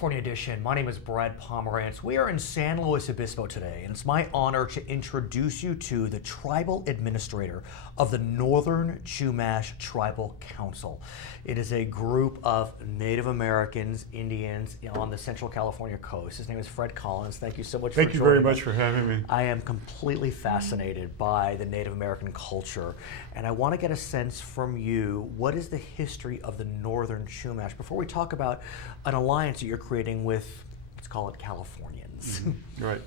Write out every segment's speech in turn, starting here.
California Edition. My name is Brad Pomerance. We are in San Luis Obispo today, and it's my honor to introduce you to the tribal administrator of the Northern Chumash Tribal Council. It is a group of Native Americans, Indians on the Central California coast. His name is Fred Collins. Thank you so much for joining us. Thank you very much for having me. I am completely fascinated by the Native American culture, and I want to get a sense from you, what is the history of the Northern Chumash before we talk about an alliance that you're creating with, let's call it, Californians. Right.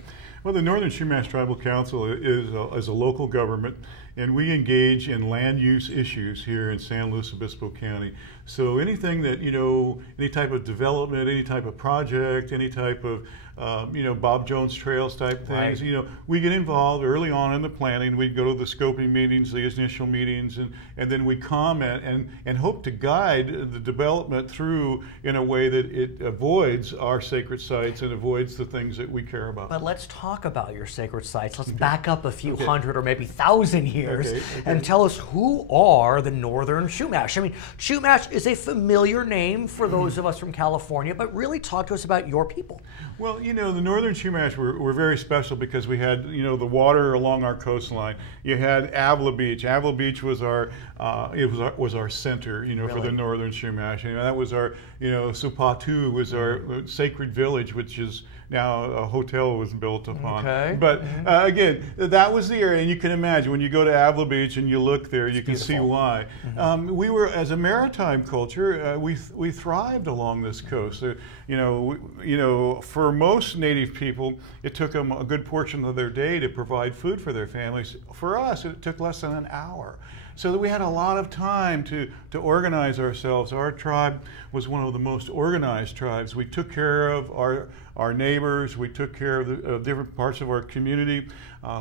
Well, the Northern Chumash Tribal Council is a local government, and we engage in land use issues here in San Luis Obispo County. So anything that, any type of development, any type of project, any type of, Bob Jones Trails type things, Right. We get involved early on in the planning. We go to the scoping meetings, the initial meetings, and then we comment and hope to guide the development through in a way that it avoids our sacred sites and avoids the things that we care about. But let's talk about your sacred sites. Let's back up a few hundred or maybe 1,000 years and tell us, who are the Northern Chumash? I mean, Chumash is a familiar name for those of us from California, but really talk to us about your people. Well, the Northern Chumash were very special because we had, the water along our coastline. You had Avila Beach. Avila Beach was our center, Really? for the Northern Chumash. That was our, Supatu was our sacred village, which is now a hotel was built upon. Okay. But again, that was the area, and you can imagine when you go to Avila Beach and you look there, you can see why. We were, as a maritime culture, we thrived along this coast. For most Native people, it took them a good portion of their day to provide food for their families. For us, it took less than an hour. So that we had a lot of time to organize ourselves. Our tribe was one of the most organized tribes. We took care of our neighbors. We took care of different parts of our community.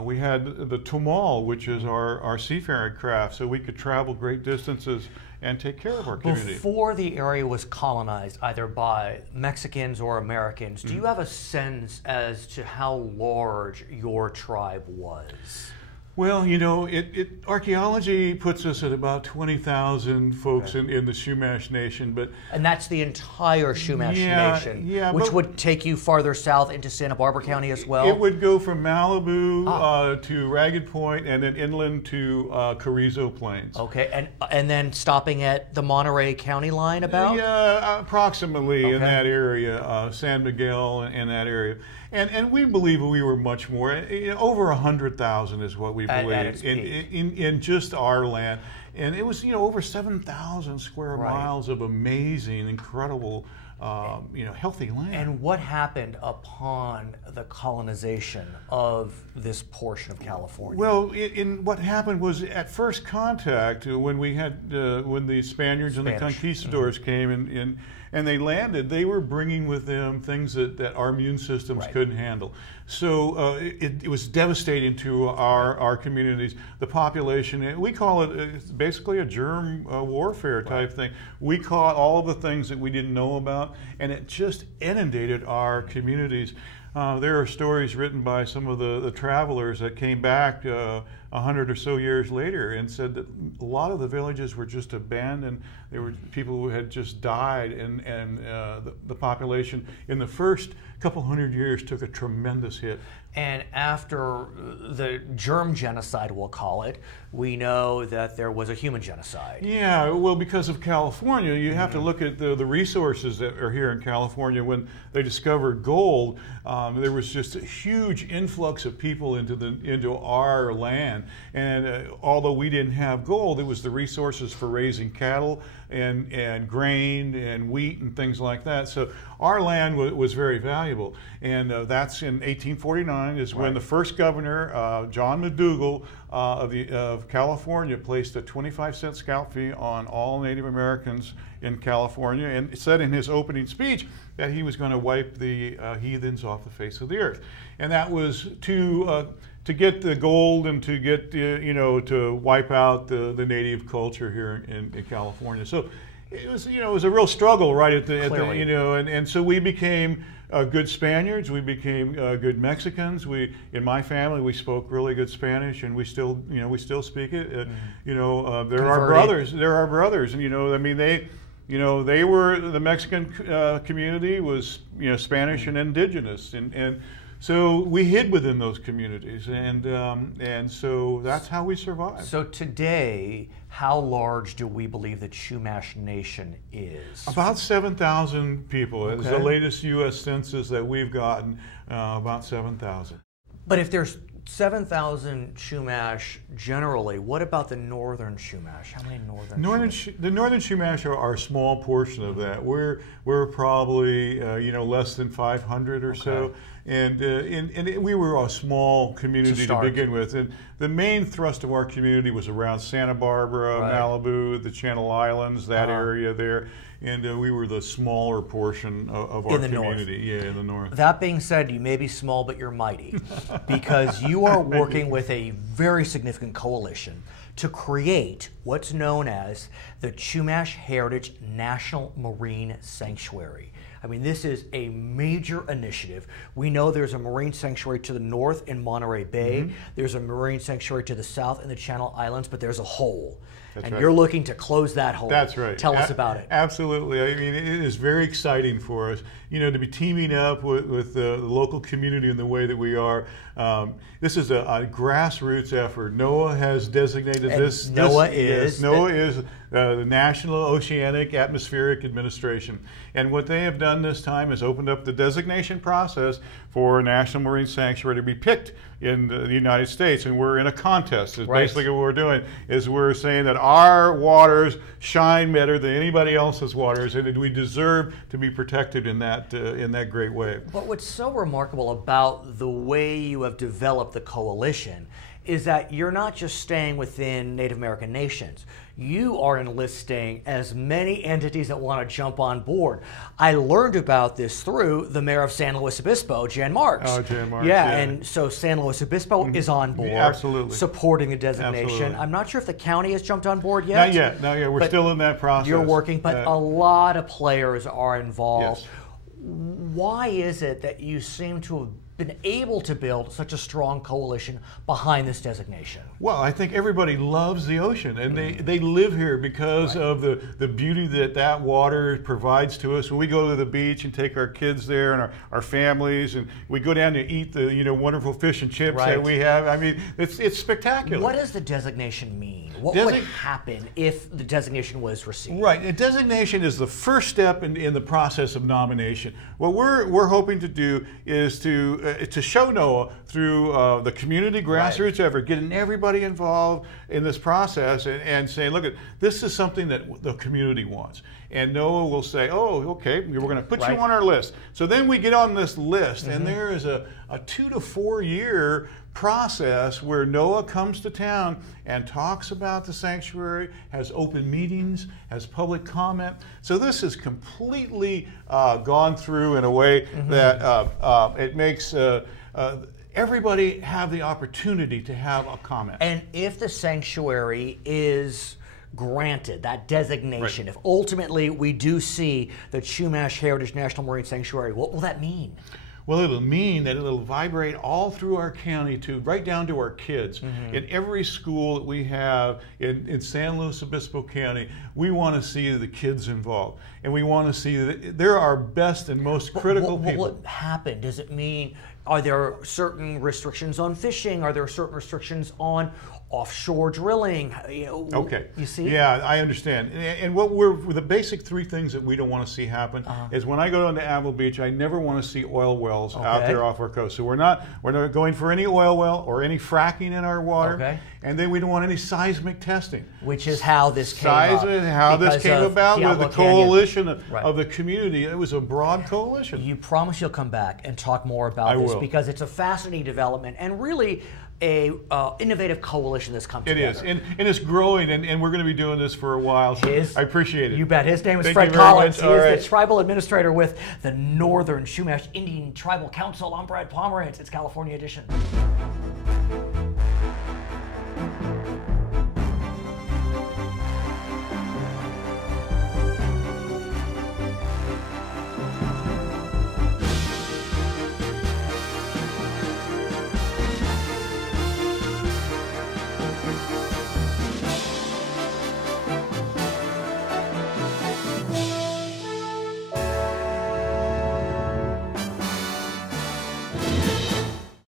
We had the tumal, which is our seafaring craft, so we could travel great distances and take care of our community. Before the area was colonized, either by Mexicans or Americans, do you have a sense as to how large your tribe was? Well, archaeology puts us at about 20,000 folks in the Chumash Nation, and that's the entire Chumash Nation, which would take you farther south into Santa Barbara County as well? It would go from Malibu to Ragged Point and then inland to Carrizo Plains. Okay, and then stopping at the Monterey County line about? Yeah, approximately in that area, San Miguel in that area. And we believe we were much more, over 100,000 is what we believe in just our land. And it was, over 7,000 square miles of amazing, incredible, healthy land. And what happened upon the colonization of this portion of California? Well, what happened was, at first contact, when we had when the Spaniards and the conquistadors came in and they landed, they were bringing with them things that our immune systems couldn't handle. So it was devastating to our communities. The population, we call it basically a germ warfare type thing. We caught all of the things that we didn't know about, and it just inundated our communities. There are stories written by some of the travelers that came back 100 or so years later and said that a lot of the villages were just abandoned. There were people who had just died, and the population in the first couple hundred years took a tremendous hit. And after the germ genocide, we'll call it, we know that there was a human genocide. Yeah, well, because of California, you have to look at the resources that are here in California. When they discovered gold, there was just a huge influx of people into our land. And although we didn't have gold, it was the resources for raising cattle and grain and wheat and things like that. So our land was very valuable. And that's in 1849 is when the first governor, John McDougall of California, placed a 25-cent scalp fee on all Native Americans in California, and said in his opening speech that he was going to wipe the heathens off the face of the earth. And that was to get the gold and to get to wipe out the native culture here in California. So it was a real struggle right at the and so we became good Spaniards. We became good Mexicans. In my family, we spoke really good Spanish, and we still speak it. There are brothers, and You know, they were, the Mexican community was, you know, Spanish and indigenous, and so we hid within those communities, and so that's how we survived. So today, how large do we believe the Chumash Nation is? About 7,000 people. Okay. It's the latest U.S. census that we've gotten, about 7,000. But if there's 7,000 Chumash generally, what about the northern Chumash? How many northern Chumash? The northern Chumash are a small portion of that. We're probably you know, less than 500 or so, and we were a small community to begin with. And the main thrust of our community was around Santa Barbara, Malibu, the Channel Islands, that area there. And we were the smaller portion of our community. Yeah, in the north. That being said, you may be small, but you're mighty, because you are working with a very significant coalition to create what's known as the Chumash Heritage National Marine Sanctuary. I mean, this is a major initiative. We know there's a marine sanctuary to the north in Monterey Bay. There's a marine sanctuary to the south in the Channel Islands, but there's a hole. That's and right. You're looking to close that hole. That's right. Tell us about it. Absolutely. I mean, it is very exciting for us, you know, to be teaming up with the local community in the way that we are. This is a grassroots effort. NOAA has designated this. NOAA is the National Oceanic Atmospheric Administration. And what they have done this time is opened up the designation process for a National Marine Sanctuary to be picked in the United States. And we're in a contest. It's basically what we're doing is we're saying that our waters shine better than anybody else's waters, and that we deserve to be protected in that great way. But what's so remarkable about the way you have developed the coalition is that you're not just staying within Native American nations. You are enlisting as many entities that want to jump on board. I learned about this through the mayor of San Luis Obispo, Jan Marks. Oh, Jan Marks. Yeah, and so San Luis Obispo is on board, absolutely, supporting the designation. Absolutely. I'm not sure if the county has jumped on board yet. Not yet. We're still in that process. You're working, but a lot of players are involved. Yes. Why is it that you seem to have been able to build such a strong coalition behind this designation? Well, I think everybody loves the ocean, and they live here because of the beauty that water provides to us. When we go to the beach and take our kids there and our families, and we go down to eat the wonderful fish and chips that we have. I mean, it's spectacular. What does the designation mean? What would happen if the designation was received? Right, a designation is the first step in the process of nomination. What we're hoping to do is to show NOAA through the community grassroots effort, getting everybody involved in this process and saying, look, this is something that the community wants. And NOAA will say, oh, okay, we're going to put you on our list. So then we get on this list, and there is a 2 to 4 year process where NOAA comes to town and talks about the sanctuary, has open meetings, has public comment. So this is completely gone through in a way that it makes everybody have the opportunity to have a comment. And if the sanctuary is granted that designation, if ultimately we do see the Chumash Heritage National Marine Sanctuary, what will that mean? Well, it'll mean that it'll vibrate all through our county, right down to our kids. In every school that we have in San Luis Obispo County, we want to see the kids involved. And we want to see that they're our best and most critical people. What happened? Does it mean, are there certain restrictions on fishing? Are there certain restrictions on offshore drilling? Okay. You see? Yeah, I understand. And the basic 3 things that we don't want to see happen is when I go down to Avil Beach, I never want to see oil wells out there off our coast. So we're not going for any oil well or any fracking in our water. Okay. And then we don't want any seismic testing. Which is how this came about. How this came about with the coalition of the community. It was a broad coalition. You promise you'll come back and talk more about this because it's a fascinating development and really a innovative coalition that's come together. It is, and it's growing, and we're going to be doing this for a while, so I appreciate it. You bet. His name is Thank Fred you very Collins. much. He is right. the Tribal Administrator with the Northern Chumash Indian Tribal Council. I'm Brad Pomerance. It's California Edition.